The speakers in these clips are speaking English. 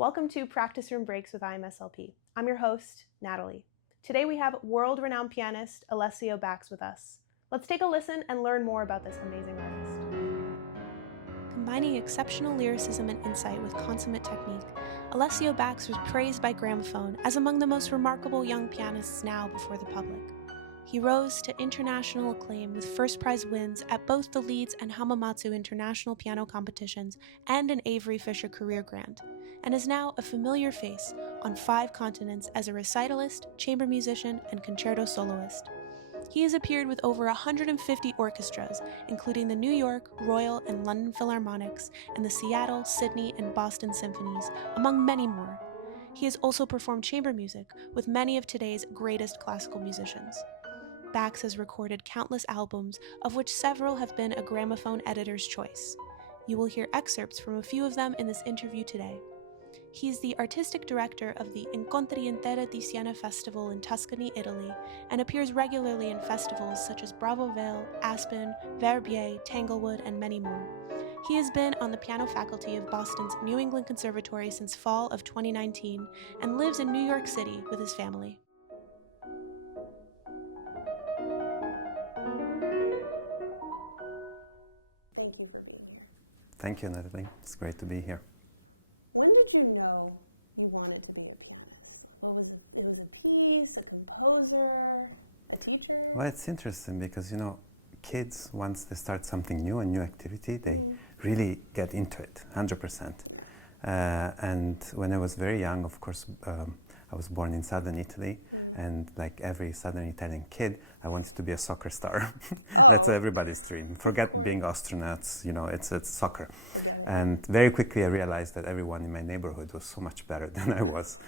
Welcome to Practice Room Breaks with IMSLP. I'm your host, Natalie. Today we have world-renowned pianist Alessio Bach with us. Let's take a listen and learn more about this amazing artist. Combining exceptional lyricism and insight with consummate technique, Alessio Bach was praised by Gramophone as among the most remarkable young pianists now before the public. He rose to international acclaim with first prize wins at both the Leeds and Hamamatsu international piano competitions and an Avery Fisher career grant, and is now a familiar face on 5 continents as a recitalist, chamber musician, and concerto soloist. He has appeared with over 150 orchestras, including the New York, Royal, and London Philharmonics, and the Seattle, Sydney, and Boston symphonies, among many more. He has also performed chamber music with many of today's greatest classical musicians. Bach has recorded countless albums, of which several have been a Gramophone editor's choice. You will hear excerpts from a few of them in this interview today. He is the artistic director of the Incontri in Terra di Siena Festival in Tuscany, Italy, and appears regularly in festivals such as Bravo Vale, Aspen, Verbier, Tanglewood, and many more. He has been on the piano faculty of Boston's New England Conservatory since fall of 2019 and lives in New York City with his family. Thank you, Natalie. It's great to be here. When did you know you wanted to be a pianist? Or was it a piece, a composer, a teacher? Well, it's interesting because, kids, once they start something new, a new activity, they really get into it, 100%. And when I was very young, of course, I was born in southern Italy, and like every southern Italian kid, I wanted to be a soccer star. That's everybody's dream. Forget being astronauts, it's soccer. And very quickly I realized that everyone in my neighborhood was so much better than I was.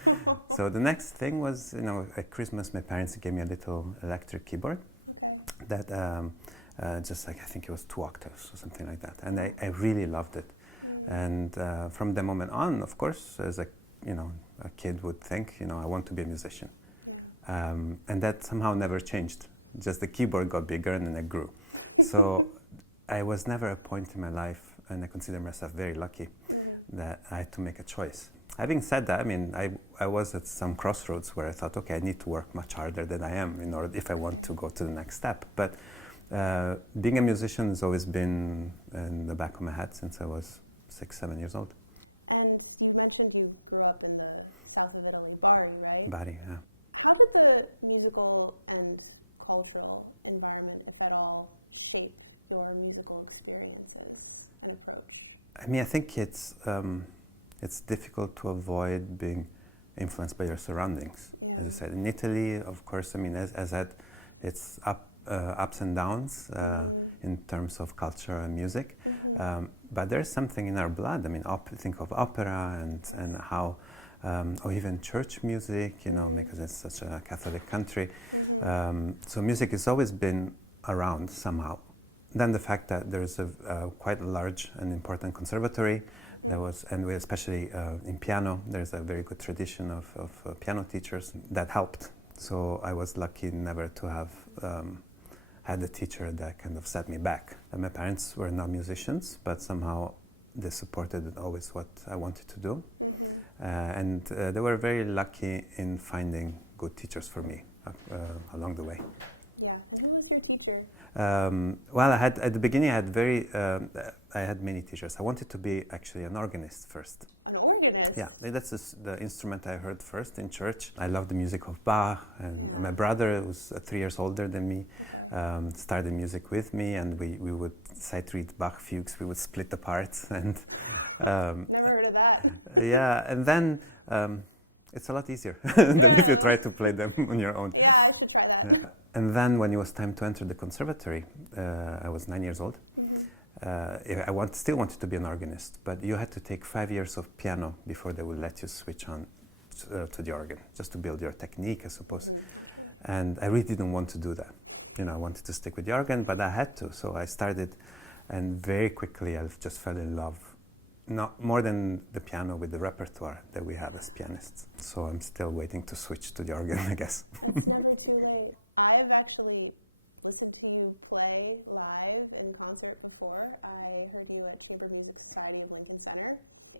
So the next thing was, at Christmas my parents gave me a little electric keyboard that just like, I think it was 2 octaves or something like that. And I really loved it. And from the moment on, of course, as a kid would think, I want to be a musician. And that somehow never changed. Just the keyboard got bigger and then it grew. So I was never a point in my life, and I consider myself very lucky that I had to make a choice. Having said that, I was at some crossroads where I thought, okay, I need to work much harder than I am in order if I want to go to the next step. But being a musician has always been in the back of my head since I was 6-7 years old. And you mentioned you grew up in the south of Italy, Bari, right? Bari, yeah. How did the musical and cultural environment, if at all, shape your musical experiences and approach? I think it's difficult to avoid being influenced by your surroundings. As I said, in Italy, of course, as I said, it's ups and downs in terms of culture and music. But there's something in our blood. Think of opera and how, or even church music, because it's such a Catholic country. So music has always been around somehow. Then the fact that there's a quite large and important conservatory, and we especially in piano, there's a very good tradition of piano teachers that helped. So I was lucky never to have had a teacher that kind of set me back. And my parents were not musicians, but somehow they supported always what I wanted to do. And they were very lucky in finding good teachers for me along the way. Yeah, who was your teacher? Well, at the beginning I had many teachers. I wanted to be actually an organist first. An organist? Yeah, that's the instrument I heard first in church. I loved the music of Bach, and my brother, who was 3 years older than me, started music with me, and we would sight read Bach fugues. We would split the parts, and never heard of that. yeah, and then it's a lot easier than if you try to play them on your own. Yeah, I should try that. Yeah. And then when it was time to enter the conservatory, I was 9 years old. I still wanted to be an organist, but you had to take 5 years of piano before they would let you switch on to the organ, just to build your technique, I suppose. And I really didn't want to do that. I wanted to stick with the organ, but I had to. So I started, and very quickly I just fell in love, not more than the piano, with the repertoire that we have as pianists. So I'm still waiting to switch to the organ, I guess. I've actually listened to you play live in concert before. I heard you at Chamber Music Society in Lincoln Center.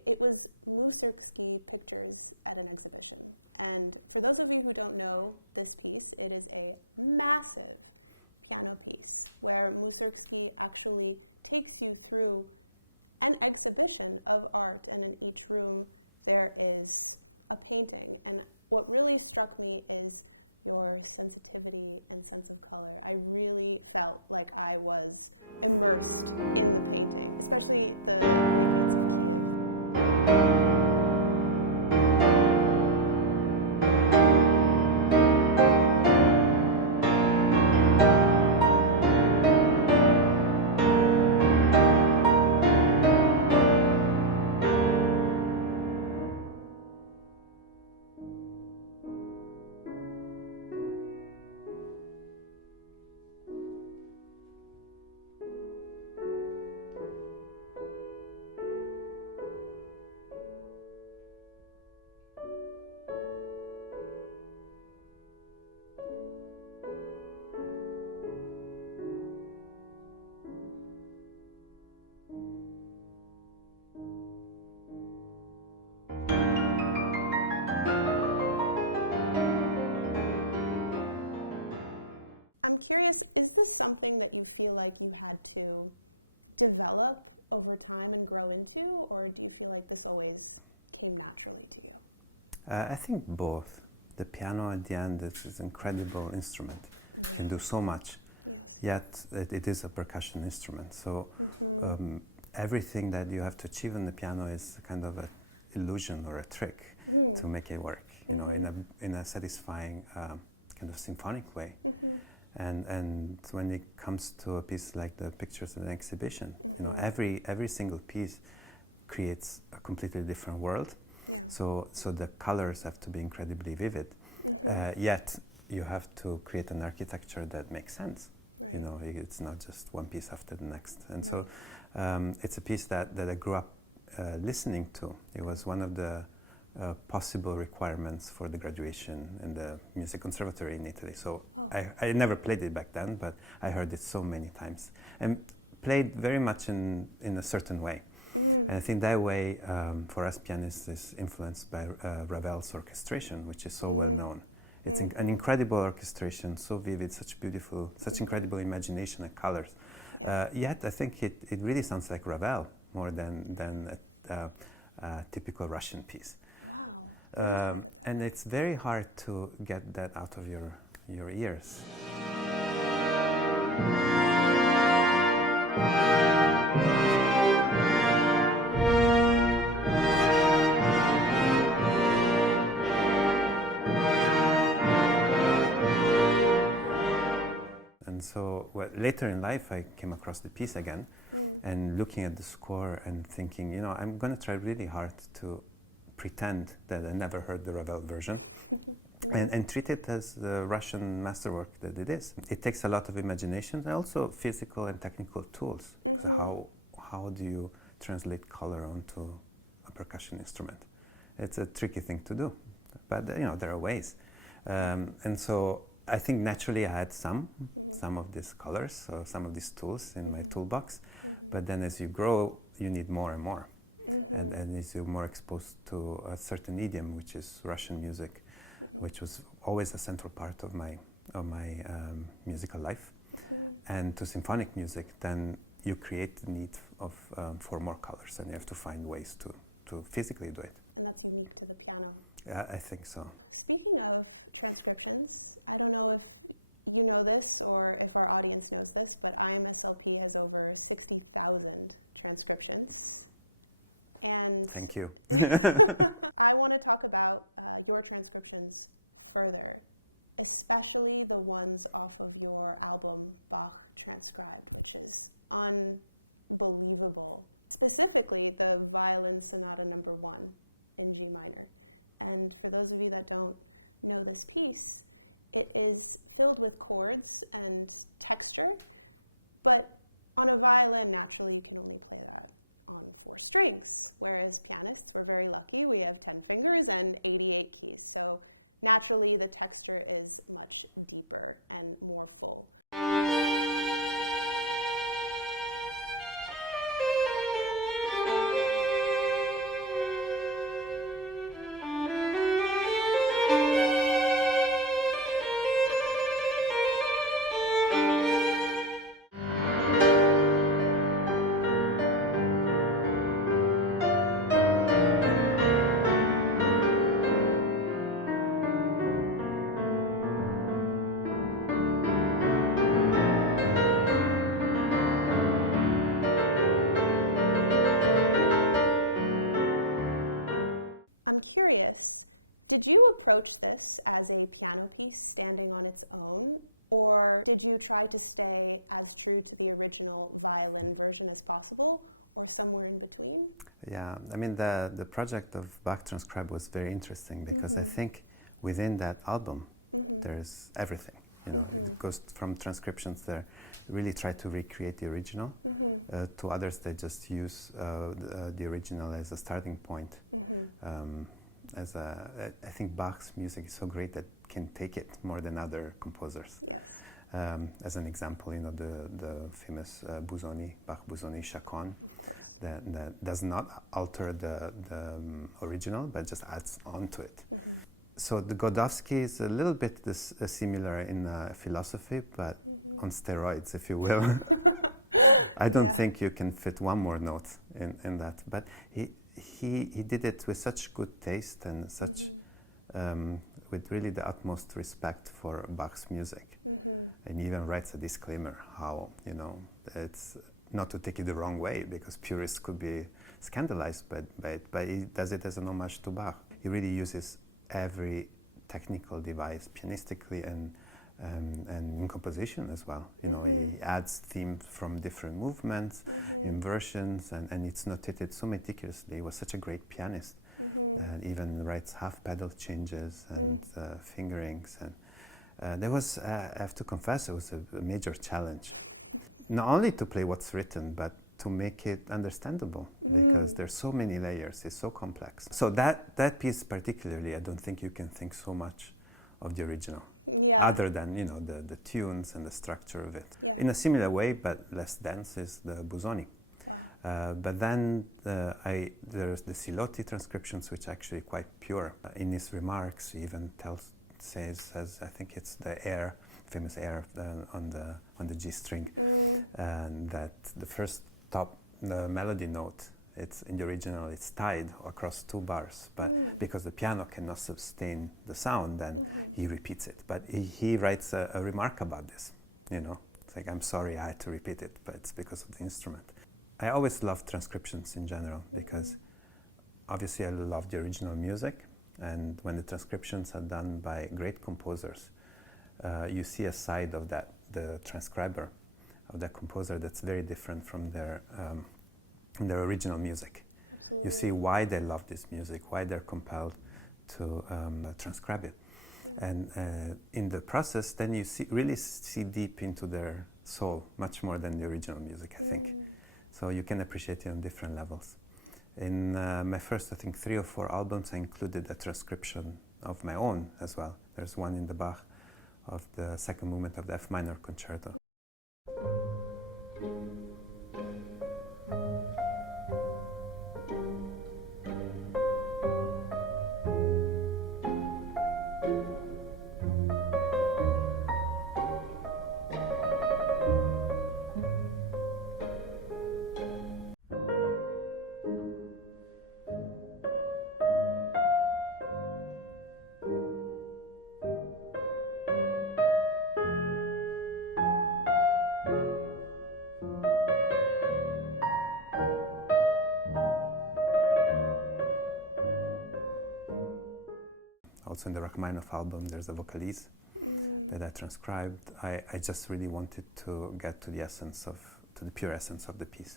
it was Mussorgsky pictures at an exhibition. And for those of you who don't know this piece, it is a massive piano piece where Mussorgsky actually takes you through an exhibition of art, and in each room there is a painting. And what really struck me is your sensitivity and sense of color. I really felt like I was immersed in the painting, especially the Is this something that you feel like you had to develop over time and grow into, or do you feel like this always came naturally to you? I think both. The piano at the end is an incredible instrument. It can do so much, yet it is a percussion instrument. So everything that you have to achieve on the piano is kind of an illusion or a trick to make it work, you know, in a satisfying kind of symphonic way. And when it comes to a piece like the pictures in an exhibition, you know, every single piece creates a completely different world. So the colors have to be incredibly vivid. Yet you have to create an architecture that makes sense. You know, it's not just one piece after the next. And so it's a piece that I grew up listening to. It was one of the possible requirements for the graduation in the music conservatory in Italy. So I never played it back then, but I heard it so many times and played very much in a certain way. And I think that way, for us pianists, is influenced by Ravel's orchestration, which is so well known. It's an incredible orchestration, so vivid, such incredible imagination and colors. Yet I think it really sounds like Ravel more than a typical Russian piece. And it's very hard to get that out of your ears. And so later in life I came across the piece again and looking at the score and thinking, you know, I'm going to try really hard to pretend that I never heard the Ravel version. And treat it as the Russian masterwork that it is. It takes a lot of imagination and also physical and technical tools. So how do you translate color onto a percussion instrument? It's a tricky thing to do, but you know, there are ways. And so I think naturally I had some of these colors, or some of these tools in my toolbox, but then as you grow, you need more and more. And as you're more exposed to a certain idiom, which is Russian music, which was always a central part of my musical life, and to symphonic music, then you create the need for more colors, and you have to find ways to physically do it. That's unique to the piano. Yeah, I think so. Speaking of transcriptions, I don't know if you know this or if our audience knows this, but IMSLP has over 60,000 transcriptions. And Thank you. I want to talk about your transcriptions further, especially the ones off of your album Bach Transcribed, which is unbelievable. Specifically, the Violin Sonata No. 1 in D minor. And for those of you that don't know this piece, it is filled with chords and texture, but on a violin, naturally, you can only play that on 4 strings. Whereas pianists, we're very lucky, we have 10 fingers and 88 keys. So naturally the texture is much deeper and more full. a piano piece standing on its own, or did you try to stay as true to the original violin version as possible, or somewhere in between? Yeah, I mean, the project of Bach Transcribed was very interesting because I think within that album there's everything. You know, it goes from transcriptions there, really try to recreate the original. To others, they just use the original as a starting point. I think Bach's music is so great that can take it more than other composers. As an example, you know, the famous Bach Busoni Chaconne, that does not alter the original, but just adds on to it. So the Godowsky is a little bit similar in philosophy, but on steroids, if you will. I don't think you can fit one more note in that. But he did it with such good taste and such, with really the utmost respect for Bach's music. And he even writes a disclaimer how, you know, it's not to take it the wrong way, because purists could be scandalized, but he does it as an homage to Bach. He really uses every technical device pianistically and in composition as well. You know, he adds themes from different movements, inversions, and it's notated so meticulously. He was such a great pianist. Even writes half pedal changes and fingerings. And there was, I have to confess, it was a major challenge. Not only to play what's written, but to make it understandable, because there's so many layers, it's so complex. So that piece particularly, I don't think you can think so much of the original, other than, you know, the tunes and the structure of it. In a similar way, but less dense, is the Busoni. But then there's the Silotti transcriptions, which are actually quite pure. In his remarks, he even says, I think it's the air, famous air on the G string, and that the first the melody note, it's in the original, it's tied across two bars, but because the piano cannot sustain the sound, then he repeats it. But he writes a remark about this, you know, it's like, I'm sorry I had to repeat it, but it's because of the instrument. I always love transcriptions in general, because obviously I love the original music, and when the transcriptions are done by great composers, you see a side of that, the transcriber, of that composer, that's very different from their original music. You see why they love this music, why they're compelled to transcribe it. And in the process, then you really see deep into their soul, much more than the original music, I think. So you can appreciate it on different levels. In my first, I think, 3 or 4 albums, I included a transcription of my own as well. There's one in the Bach of the second movement of the F minor concerto. Also in the Rachmaninoff album, there's a Vocalise that I transcribed. I just really wanted to get to the essence to the pure essence of the piece.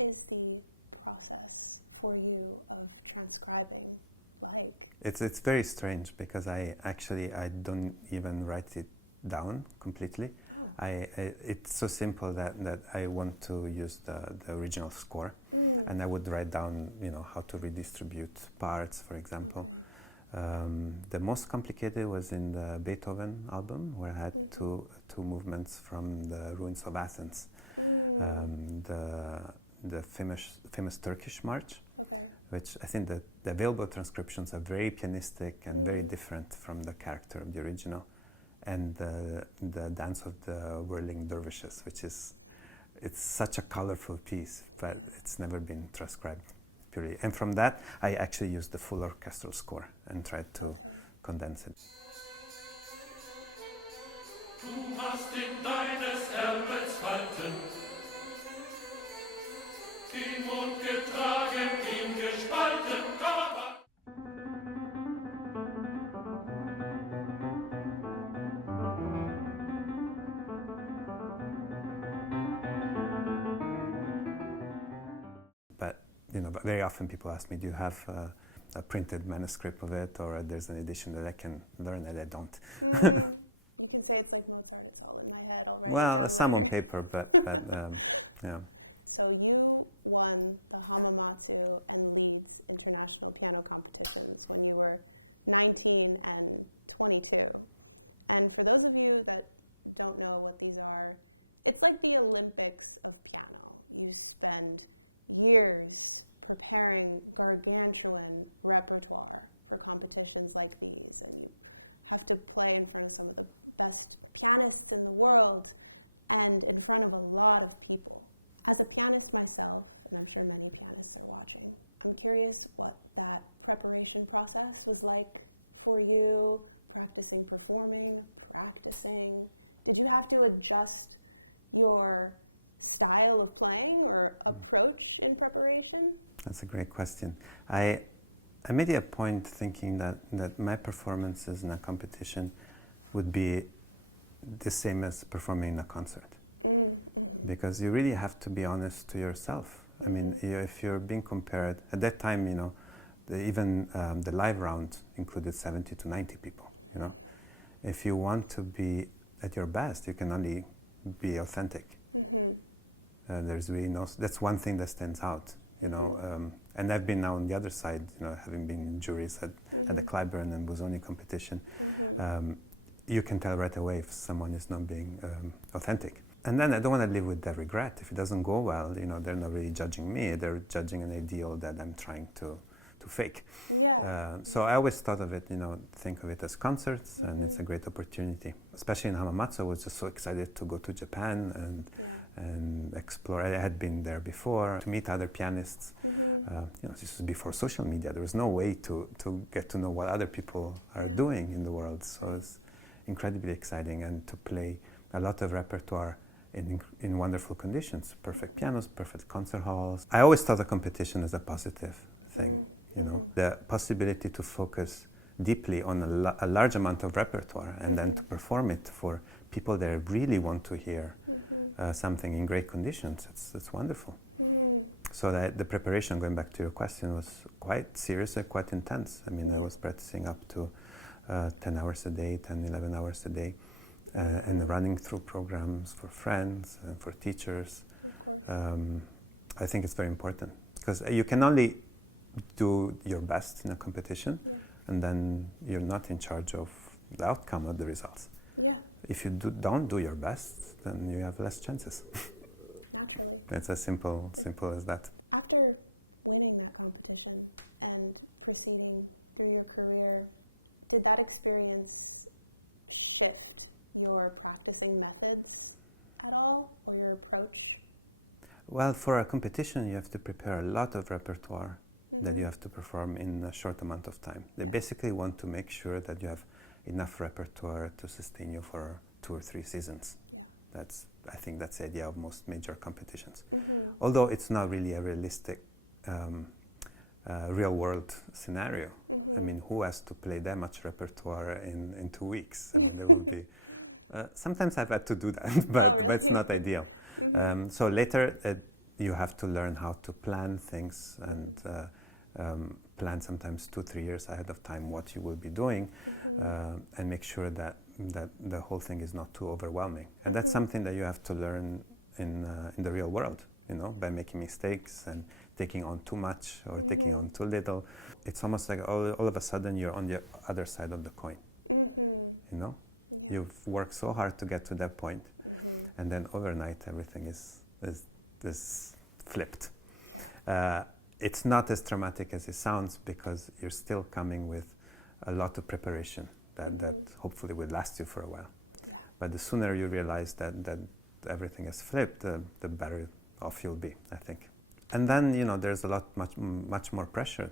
is the process for you of transcribing, right? It's very strange because I don't even write it down completely. It's so simple that I want to use the original score, and I would write down, how to redistribute parts, for example. The most complicated was in the Beethoven album, where I had two movements from the ruins of Athens, the famous Turkish march, which I think that the available transcriptions are very pianistic and very different from the character of the original. And the dance of the whirling dervishes, it's such a colorful piece, but it's never been transcribed purely. And from that, I actually used the full orchestral score and tried to condense it. Du hast in deines Erbes Falten den Mond getragen, im gespalten Körper. But very often people ask me, do you have a printed manuscript of it, or there's an edition that I can learn, and I don't. You can say it's like Mozart's all in my head already. Well, some on paper, but yeah. So you won the Hamamatsu and Leeds International Piano Competitions when you were 19 and 22. And for those of you that don't know what these are, it's like the Olympics of piano. You spend years preparing gargantuan repertoire for competitions like these, and you have to play for some of the best pianists in the world and in front of a lot of people. As a pianist myself, and I'm sure many pianists are watching, I'm curious what that preparation process was like for you, practicing performing, practicing. Did you have to adjust your style of playing or approach in preparation? That's a great question. I made it a point thinking that my performances in a competition would be the same as performing in a concert. Because you really have to be honest to yourself. I mean, if you're being compared, at that time, even the live round included 70 to 90 people, If you want to be at your best, you can only be authentic. There's really that's one thing that stands out, and I've been now on the other side, having been in juries at the Clyburn and Busoni competition. You can tell right away if someone is not being authentic. And then I don't want to live with that regret. If it doesn't go well, they're not really judging me, they're judging an ideal that I'm trying to fake. Yeah. So I always thought of it, think of it as concerts, and it's a great opportunity. Especially in Hamamatsu, I was just so excited to go to Japan and explore. I had been there before, to meet other pianists. This was before social media. There was no way to get to know what other people are doing in the world. So it's incredibly exciting, and to play a lot of repertoire in wonderful conditions, perfect pianos, perfect concert halls. I always thought the competition as a positive thing, the possibility to focus deeply on a large amount of repertoire and then to perform it for people that really want to hear something in great conditions. It's wonderful. So the preparation, going back to your question, was quite serious and quite intense. I mean, I was practicing up to 10 hours a day, 10, 11 hours a day, and running through programs for friends and for teachers. I think it's very important, because you can only do your best in a competition, and then you're not in charge of the outcome of the results. Yeah. If you don't do your best, then you have less chances. It's as simple as that. After winning that competition and proceeding through your career, did that experience shift your practicing methods at all, or your approach? Well, for a competition, you have to prepare a lot of repertoire that you have to perform in a short amount of time. They basically want to make sure that you have enough repertoire to sustain you for 2 or 3 seasons. I think that's the idea of most major competitions. Although it's not really a realistic real-world scenario. I mean, who has to play that much repertoire in 2 weeks? I mean, there will be... sometimes I've had to do that, but it's not ideal. So later, you have to learn how to plan things and plan sometimes 2-3 years ahead of time what you will be doing, and make sure that the whole thing is not too overwhelming. And that's something that you have to learn in the real world, by making mistakes and taking on too much or taking on too little. It's almost like all of a sudden you're on the other side of the coin. You've worked so hard to get to that point, and then overnight everything is flipped. It's not as traumatic as it sounds, because you're still coming with a lot of preparation that hopefully will last you for a while. But the sooner you realize that everything is flipped, the better off you'll be, I think. And then, there's much more pressure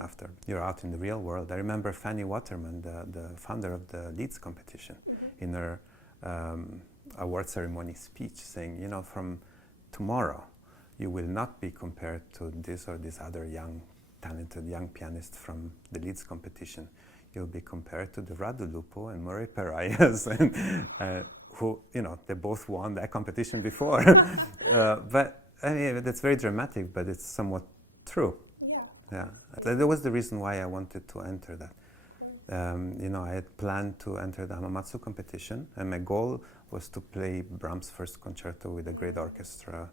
after you're out in the real world. I remember Fanny Waterman, the founder of the Leeds competition, in her award ceremony speech saying, from tomorrow, you will not be compared to this or this other talented young pianist from the Leeds competition. You'll be compared to the Radu Lupo and Murray Parias, and who, they both won that competition before. But I mean, that's very dramatic, but it's somewhat true. Yeah. That was the reason why I wanted to enter that. I had planned to enter the Hamamatsu competition, and my goal was to play Brahms' first concerto with a great orchestra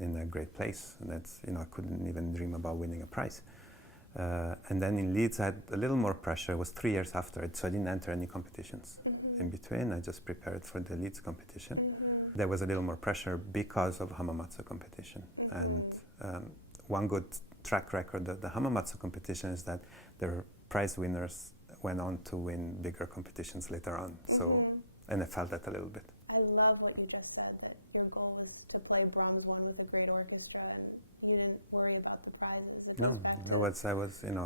in a great place. And that's, I couldn't even dream about winning a prize. And then in Leeds, I had a little more pressure. It was 3 years after it, so I didn't enter any competitions. In between, I just prepared for the Leeds competition. There was a little more pressure because of Hamamatsu competition. And one good track record of the Hamamatsu competition is that their prize winners went on to win bigger competitions later on. So, and I felt that a little bit. I love what you just said, that your goal was to play Brahms one with a great orchestra, and you didn't worry about the prizes. No, I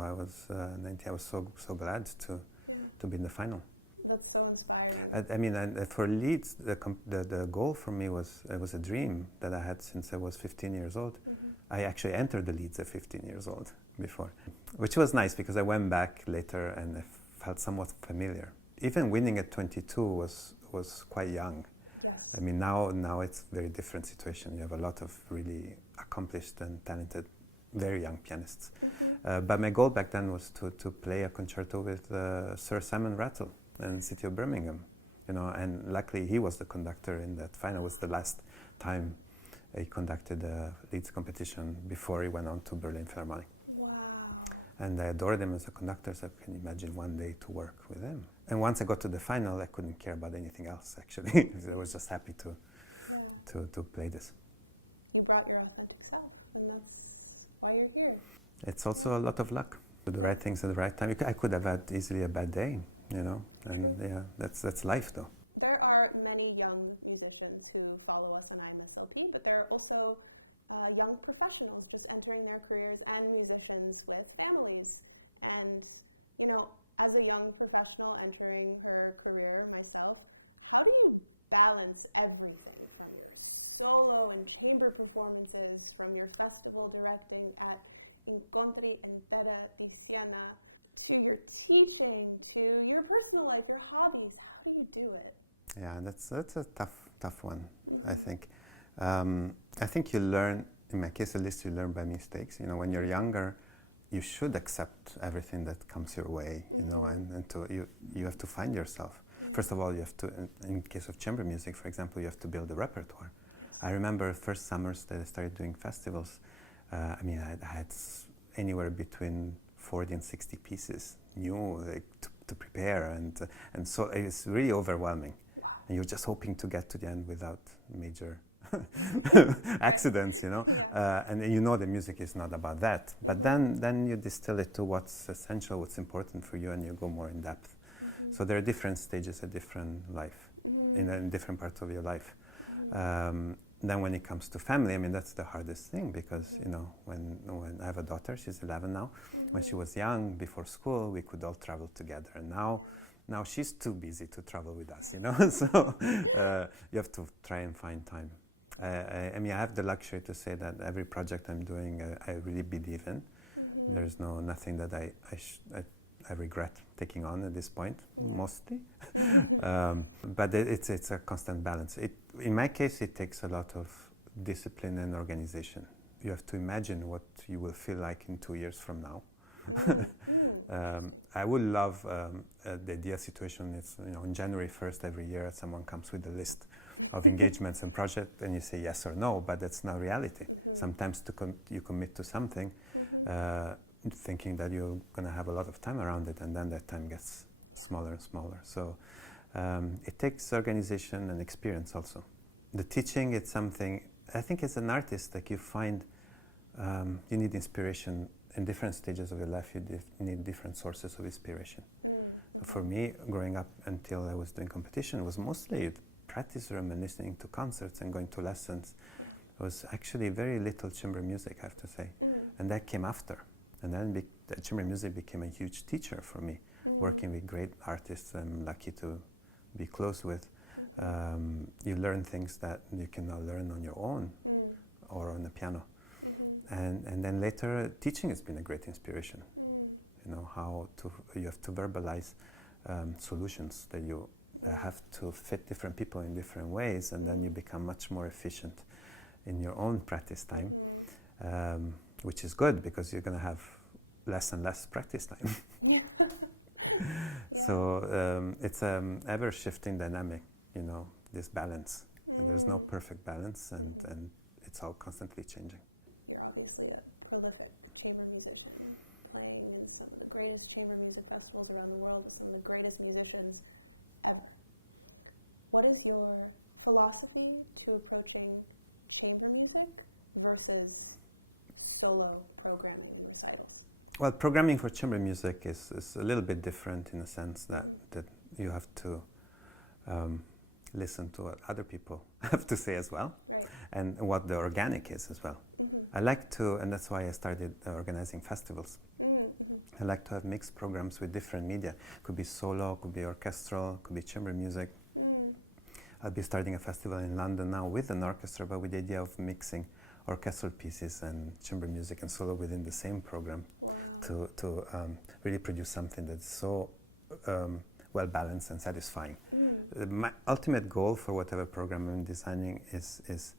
was 19. I was so glad to be in the final. That's so inspiring. I mean, for Leeds, the goal for me was a dream that I had since I was 15 years old. I actually entered the Leeds at 15 years old before, which was nice because I went back later and I felt somewhat familiar. Even winning at 22 was quite young. Yes. I mean, now it's a very different situation. You have a lot of really accomplished and talented, very young pianists. But my goal back then was to play a concerto with Sir Simon Rattle in the city of Birmingham, and luckily he was the conductor in that final. It was the last time he conducted a Leeds competition before he went on to Berlin Philharmonic. Wow. And I adored him as a conductor, so I can imagine one day to work with him. And once I got to the final, I couldn't care about anything else, actually. I was just happy to play this. You brought your authentic self, and that's why you're here. It's also a lot of luck. Do the right things at the right time. I could have had easily a bad day, and yeah, that's life, though. There are many young musicians who follow us in IMSLP, but there are also young professionals just entering their careers and musicians with families. And, as a young professional entering her career myself, how do you balance everything from your solo and chamber performances, from your festival directing at Incontri in Bella di Siena, to your teaching, to your personal life, your hobbies? How do you do it? Yeah, that's a tough one, I think. I think you learn, in my case at least, you learn by mistakes. When you're younger, you should accept everything that comes your way, and you have to find yourself. First of all, you have to, in case of chamber music, for example, you have to build a repertoire. I remember first summers that I started doing festivals, I had anywhere between 40 and 60 pieces new to prepare, and so it's really overwhelming. And you're just hoping to get to the end without major accidents, and the music is not about that. But then you distill it to what's essential, what's important for you, and you go more in depth. So there are different stages at different life, in different parts of your life. Then when it comes to family, that's the hardest thing, because when I have a daughter, she's 11 now. When she was young, before school, we could all travel together, and now she's too busy to travel with us, So you have to try and find time. I have the luxury to say that every project I'm doing, I really believe in. There's nothing that I regret taking on at this point, mostly. But it's a constant balance. In my case, it takes a lot of discipline and organization. You have to imagine what you will feel like in 2 years from now. I would love the ideal situation is, on January 1st every year someone comes with a list of engagements and projects and you say yes or no, but that's not reality. Sometimes you commit to something thinking that you're going to have a lot of time around it, and then that time gets smaller and smaller. So it takes organization and experience also. The teaching, it's something, I think as an artist, like you find you need inspiration in different stages of your life. You need different sources of inspiration. For me, growing up until I was doing competition was mostly practice room and listening to concerts and going to lessons. It was actually very little chamber music, I have to say. And that came after. And then the chamber music became a huge teacher for me, working with great artists I'm lucky to be close with. You learn things that you cannot learn on your own or on the piano. And then later, teaching has been a great inspiration. How you have to verbalize solutions that have to fit different people in different ways, and then you become much more efficient in your own practice time, which is good because you're going to have less and less practice time. So it's an ever-shifting dynamic, this balance. And there's no perfect balance, and it's all constantly changing. You're obviously a prolific chamber musician, playing in some of the greatest chamber music festivals around the world, some of the greatest musicians ever. What is your philosophy to approaching chamber music versus solo programming recitals? Well, programming for chamber music is a little bit different in the sense that you have to listen to what other people have to say as well, and what the organic is as well. I like to, and that's why I started organizing festivals. I like to have mixed programs with different media. Could be solo, could be orchestral, could be chamber music. I'll be starting a festival in London now with an orchestra, but with the idea of mixing orchestral pieces and chamber music and solo within the same program to really produce something that's so well balanced and satisfying. My ultimate goal for whatever program I'm designing is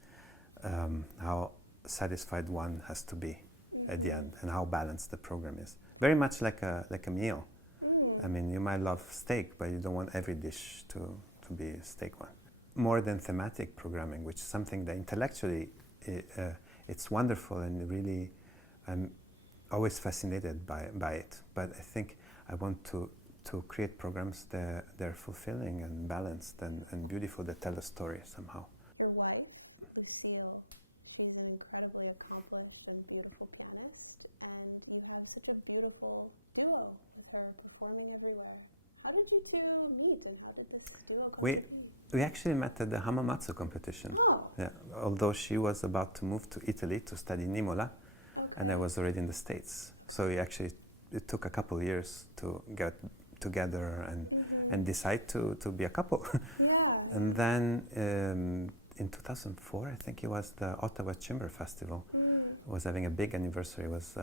how satisfied one has to be at the end, and how balanced the program is. Very much like a meal. I mean, you might love steak, but you don't want every dish to be a steak one. More than thematic programming, which is something that intellectually it's wonderful, and really I'm always fascinated by it. But I think I want to create programs that they're fulfilling and balanced and beautiful, that tell a story somehow. Your wife, Lucille, is an incredibly accomplished and beautiful pianist, and you have such a beautiful duo with her performing everywhere. How did you two meet, and how did this duo come? We actually met at the Hamamatsu competition. Oh. Yeah, although she was about to move to Italy to study in Imola, and I was already in the States. So it took a couple of years to get together and decide to be a couple. And then in 2004, I think it was the Ottawa Chamber Festival was having a big anniversary. It was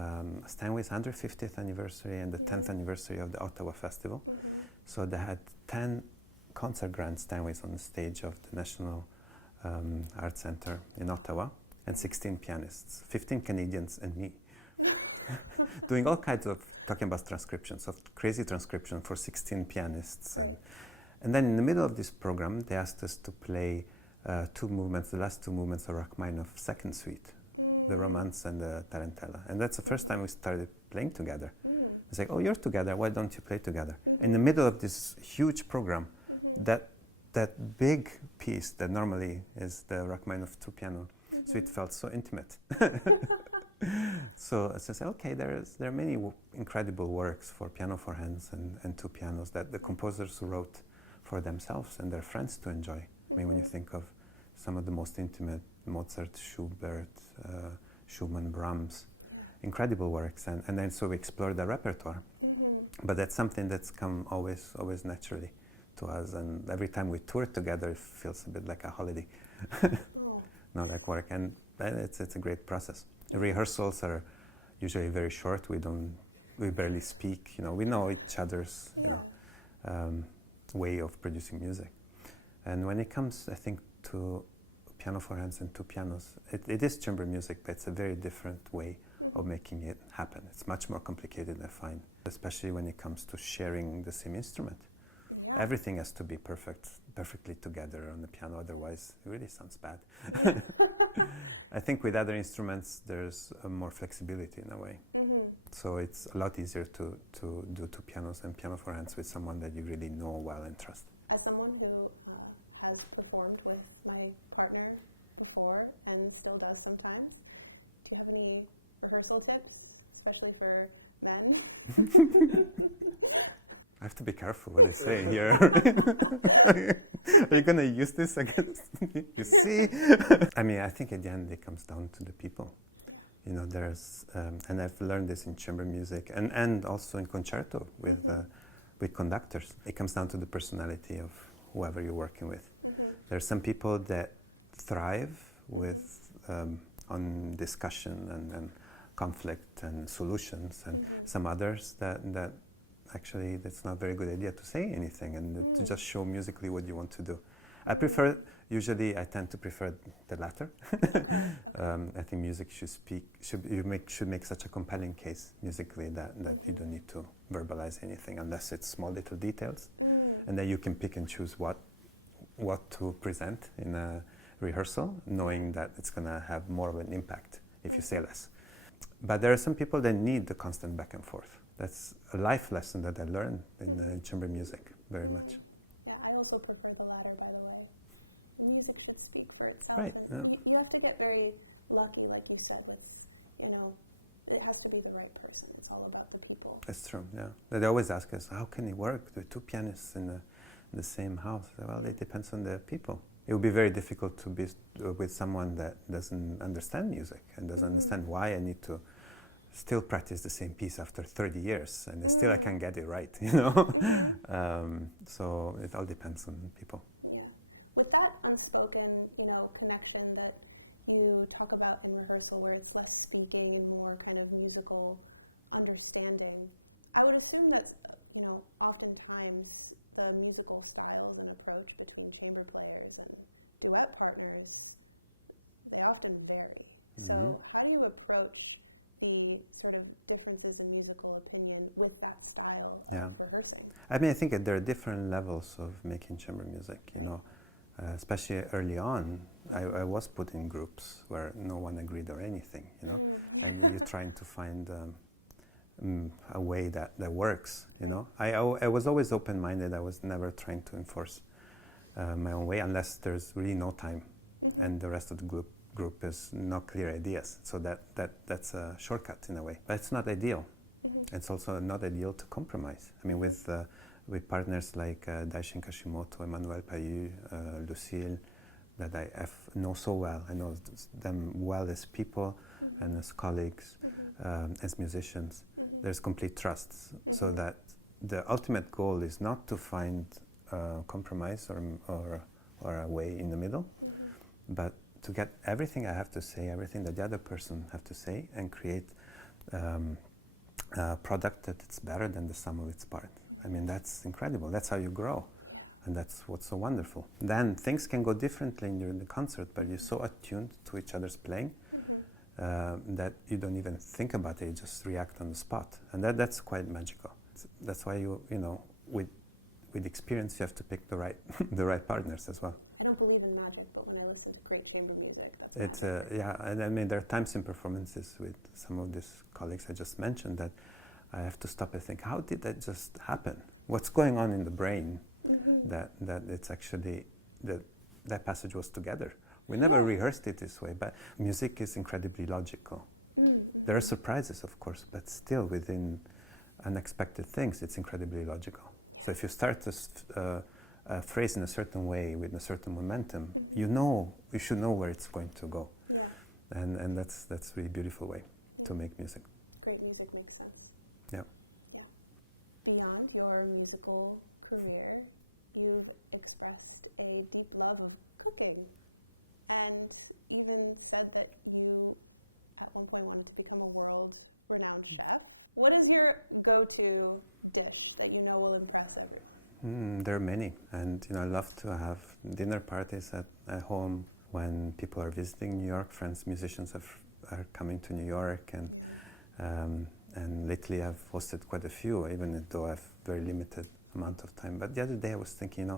Steinway's 150th anniversary and the 10th anniversary of the Ottawa Festival. So they had 10 concert grand Steinways on the stage of the National Arts Centre in Ottawa, and 16 pianists, 15 Canadians and me, doing all kinds of, talking about transcriptions, of crazy transcription for 16 pianists. And then in the middle of this program, they asked us to play two movements, the last two movements of Rachmaninoff's second suite, the Romance and the Tarantella. And that's the first time we started playing together. It's like, oh, you're together, why don't you play together? In the middle of this huge program, that big piece that normally is the Rachmaninoff two-piano suite felt so intimate. So I said, okay, there are many incredible works for piano for hands and two pianos that the composers wrote for themselves and their friends to enjoy. I mean, when you think of some of the most intimate, Mozart, Schubert, Schumann, Brahms, incredible works, and then so we explored the repertoire. But that's something that's come always naturally to us, and every time we tour together, it feels a bit like a holiday, not like work, and it's a great process. The rehearsals are usually very short. We barely speak. We know each other's way of producing music. And when it comes, I think, to piano for hands and two pianos. It is chamber music, but it's a very different way of making it happen. It's much more complicated, I find, especially when it comes to sharing the same instrument. Yeah. Everything has to be perfectly together on the piano, otherwise it really sounds bad. I think with other instruments there's more flexibility in a way. Mm-hmm. So it's a lot easier to do two pianos and piano for hands with someone that you really know well and trust. As someone who has performed with my partner before and still does sometimes, do you have any rehearsal tips, especially for men? I have to be careful what I say here. Are you going to use this against me? You see? I mean, I think at the end it comes down to the people. You know, there's, and I've learned this in chamber music and also in concerto with conductors. It comes down to the personality of whoever you're working with. Mm-hmm. There are some people that thrive with on discussion and conflict and solutions, and some others that actually that's not a very good idea to say anything and to just show musically what you want to do. I tend to prefer the latter. I think music should make such a compelling case musically that you don't need to verbalize anything unless it's small little details, and then you can pick and choose what to present in a rehearsal, knowing that it's going to have more of an impact if you say less. But there are some people that need the constant back and forth. That's a life lesson that I learned in chamber music very much. Yeah, I also prefer the latter, by the way. Music should speak for itself. Right. Yeah. You have to get very lucky, like you said, with, it has to be the right person. It's all about the people. That's true, yeah. They always ask us, how can it work with two pianists in the same house? Well, it depends on the people. It would be very difficult to be with someone that doesn't understand music and doesn't understand why I need to still practice the same piece after 30 years, and still I can't get it right, you know? So it all depends on people. Yeah. With that unspoken, connection that you talk about in rehearsal, where it's less speaking and more kind of musical understanding, I would assume that, oftentimes the musical styles and approach between chamber players and duet partners, they often vary. Mm-hmm. So how do you approach the sort of differences in musical opinion with that style of rehearsing? I mean, I think that there are different levels of making chamber music, especially early on. I was put in groups where no one agreed or anything, mm-hmm. and you're trying to find a way that works, I was always open-minded. I was never trying to enforce my own way unless there's really no time, mm-hmm. and the rest of the group is no clear ideas. So that's a shortcut in a way. But it's not ideal. Mm-hmm. It's also not ideal to compromise. I mean, with partners like Daishin Kashimoto, Emmanuel Payut, Lucille, that I know so well. I know them well as people, mm-hmm. and as colleagues, mm-hmm. As musicians. Mm-hmm. There's complete trust, mm-hmm. so that the ultimate goal is not to find compromise or a way in the middle, mm-hmm. but to get everything I have to say, everything that the other person have to say, and create a product that's better than the sum of its parts. I mean, that's incredible. That's how you grow, and that's what's so wonderful. Then things can go differently during the concert, but you're so attuned to each other's playing, mm-hmm. That you don't even think about it. You just react on the spot, and that's quite magical. That's why with experience you have to pick the right partners as well. I don't believe in magic, but when I listen to great chamber music, it's and I mean there are times in performances with some of these colleagues I just mentioned that I have to stop and think, how did that just happen? What's going on in the brain, mm-hmm. that it's actually that passage was together? We never rehearsed it this way, but music is incredibly logical. Mm-hmm. There are surprises, of course, but still within unexpected things, it's incredibly logical. So if you start a phrase in a certain way with a certain momentum, you should know where it's going to go, and that's a really beautiful way to make music. Great music makes sense. Yeah. Beyond your musical career, you've expressed a deep love of cooking, and even said that you at one point wanted to become a world-renowned chef. What is your go-to dish that you know will impress everyone? There are many, and I love to have dinner parties at home when people are visiting New York, friends, musicians are coming to New York, and lately I've hosted quite a few, even though I have very limited amount of time. But the other day I was thinking,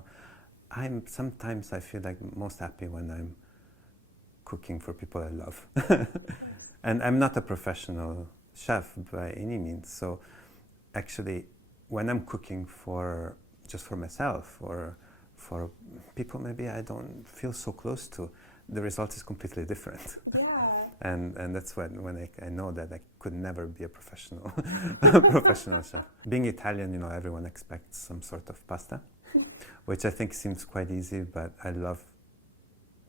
sometimes I feel like most happy when I'm cooking for people I love. And I'm not a professional chef by any means, so actually when I'm cooking just for myself or for people maybe I don't feel so close to, the result is completely different. Yeah. And that's when I know that I could never be a professional professional chef. Being Italian, everyone expects some sort of pasta, which I think seems quite easy, but I love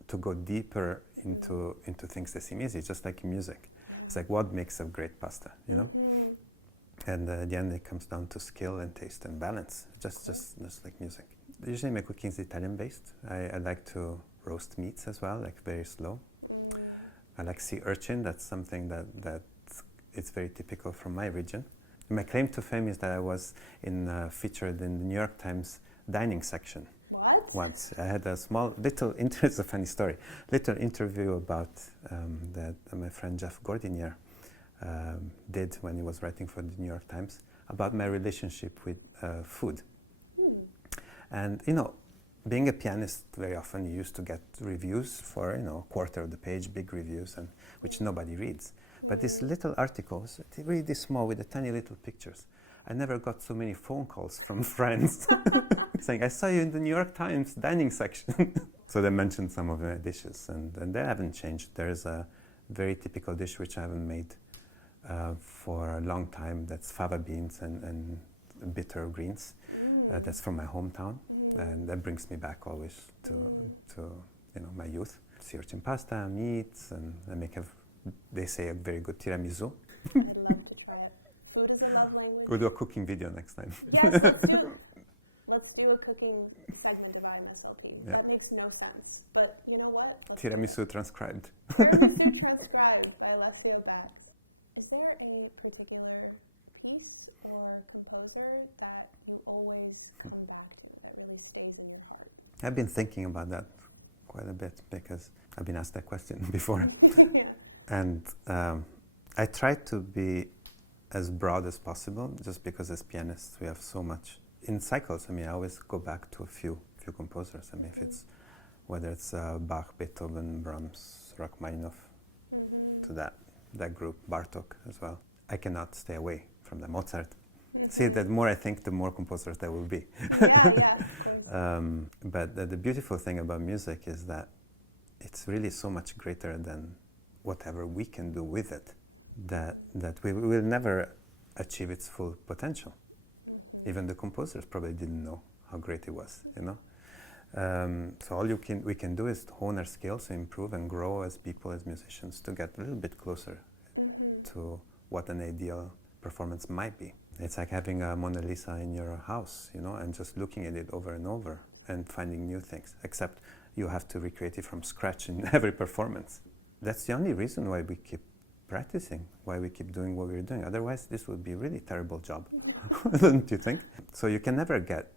to go deeper into things that seem easy, just like in music. It's like, what makes a great pasta, Mm-hmm. And at the end it comes down to skill and taste and balance, just like music. Usually my cooking is Italian based. I like to roast meats as well, like very slow. I like sea urchin. That's something that it's very typical from my region. My claim to fame is that I was featured in the New York Times dining section. What? Once. I had a little it's a funny story, little interview about that my friend Jeff Gordinier did when he was writing for the New York Times about my relationship with food. And being a pianist, very often you used to get reviews for a quarter of the page, big reviews, and which nobody reads. But these little articles, really small with the tiny little pictures. I never got so many phone calls from friends saying, "I saw you in the New York Times dining section." So they mentioned some of my dishes, and they haven't changed. There's a very typical dish which I haven't made for a long time. That's fava beans and bitter greens. That's from my hometown. And that brings me back always to my youth. Sea urchin pasta, meats, and I make they say a very good tiramisu. I'd love to try it. Food is a love language. We'll do a cooking video next time. Let's do a cooking segment of IMSLP. Yeah. That makes no sense. But you know what? Tiramisu transcribed. Tiramisu transcribed by Alessio. Is there a particular piece or composer that you always come back to, that really stays in your heart? I've been thinking about that quite a bit because I've been asked that question before. And I try to be as broad as possible, just because as pianists we have so much in cycles. I always go back to a few composers. If it's whether it's Bach, Beethoven, Brahms, Rachmaninoff, to that group, Bartok as well. I cannot stay away from the Mozart. See, the more I think, the more composers there will be. But the beautiful thing about music is that it's really so much greater than whatever we can do with it, that we will never achieve its full potential. Even the composers probably didn't know how great it was, So all we can do is hone our skills, improve and grow as people, as musicians, to get a little bit closer to what an ideal performance might be. It's like having a Mona Lisa in your house, and just looking at it over and over and finding new things, except you have to recreate it from scratch in every performance. That's the only reason why we keep practicing, why we keep doing what we're doing. Otherwise, this would be a really terrible job, don't you think? So you can never get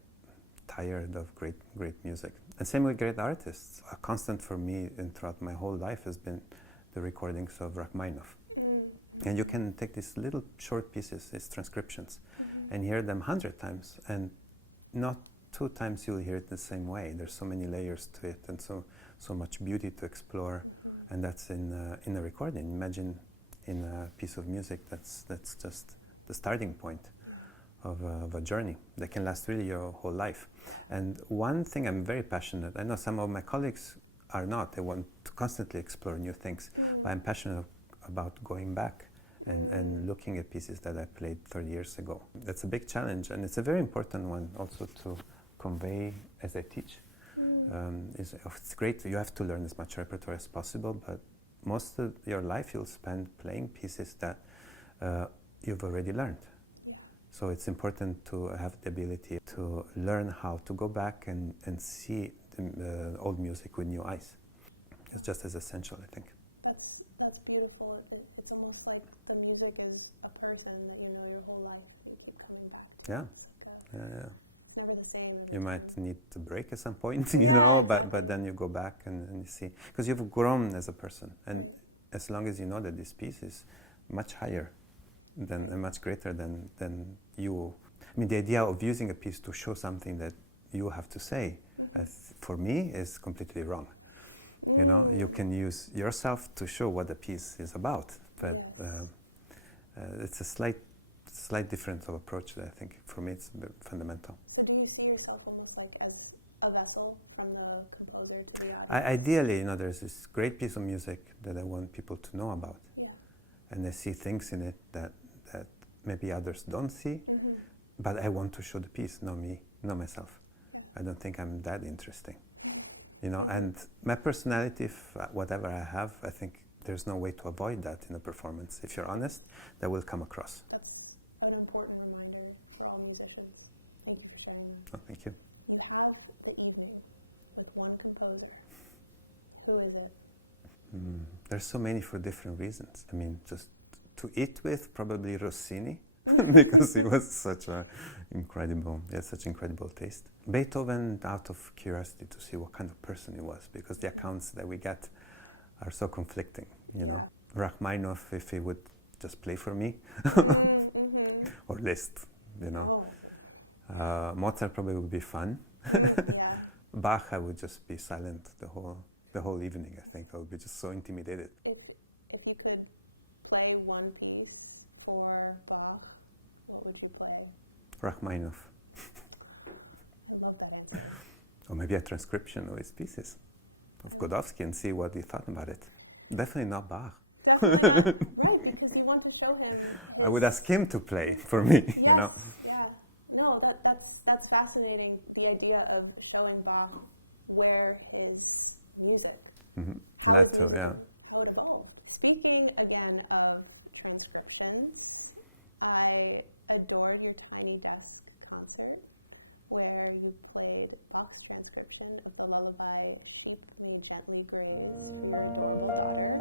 tired of great music. And same with great artists. A constant for me and throughout my whole life has been the recordings of Rachmaninoff. And you can take these little short pieces, these transcriptions, and hear them 100 times, and not 2 times you'll hear it the same way. There's so many layers to it, and so much beauty to explore, and that's in a recording. Imagine in a piece of music that's just the starting point of a journey that can last really your whole life. And one thing I'm very passionate, I know some of my colleagues are not, they want to constantly explore new things, but I'm passionate about going back and looking at pieces that I played 30 years ago. That's a big challenge, and it's a very important one also to convey as I teach. It's great, you have to learn as much repertoire as possible, but most of your life you'll spend playing pieces that you've already learned. So it's important to have the ability to learn how to go back and see the old music with new eyes. It's just as essential, I think. That's beautiful. It's almost like the music is a person, your whole life you keep coming back. Yeah. So do the same. You might need to break at some point, you know, but then you go back and you see, because you've grown as a person, and as long as you know that this piece is much higher than and much greater than you. I mean, the idea of using a piece to show something that you have to say, for me, is completely wrong. You know, you can use yourself to show what the piece is about, but it's a slight difference of approach that I think, for me, it's fundamental. So do you see yourself almost like as a vessel from the composer to the audience? Ideally, you know, there's this great piece of music that I want people to know about. Yeah. And I see things in it that maybe others don't see, but I want to show the piece, not me, not myself. I don't think I'm that interesting. You know, and my personality, whatever I have, I think there's no way to avoid that in a performance. If you're honest, that will come across. That's an important reminder for all musicians. Thank you for sharing that. Oh, thank you. You have to eat it with one composer. Who is it? There's so many for different reasons. I mean, just to eat with, probably Rossini, because he was such incredible taste. Beethoven, out of curiosity to see what kind of person he was, because the accounts that we get are so conflicting, you know. Rachmaninoff, if he would just play for me, or Liszt, you know. Mozart probably would be fun. Bach, I would just be silent the whole evening. I think I would be just so intimidated. If you could play one piece for Bach, what would you play? Rachmaninoff. I love that idea. Or maybe a transcription of his pieces, of Godowsky, and see what he thought about it. Definitely not Bach. Right, because you want to show him. I would ask him to play for me, you know. Yeah. No, that's fascinating, the idea of showing Bach where his music. That too, yeah. How it evolved. Speaking again of transcription, I adored your Tiny Desk concert, where you played Bach's transcription of the lullaby "Keep Me Gently Graves" in your daughter.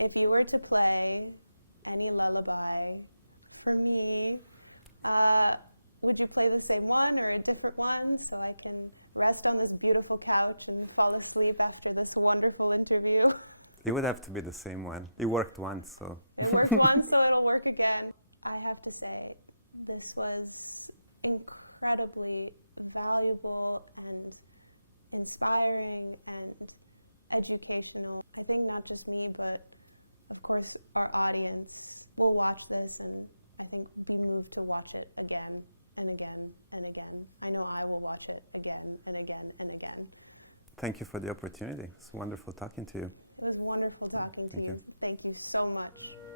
If you were to play any lullaby for me, would you play the same one or a different one so I can rest on this beautiful couch and fall asleep after this wonderful interview? It would have to be the same one. It worked once, so. It worked once, so it'll work again. I have to say, this was incredibly valuable and inspiring and educational. I think not just me, but of course our audience will watch this and I think be moved to watch it again and again and again. I know I will watch it again and again and again. Thank you for the opportunity. It's wonderful talking to you. It was wonderful talking to you. Thank you. Thank you so much.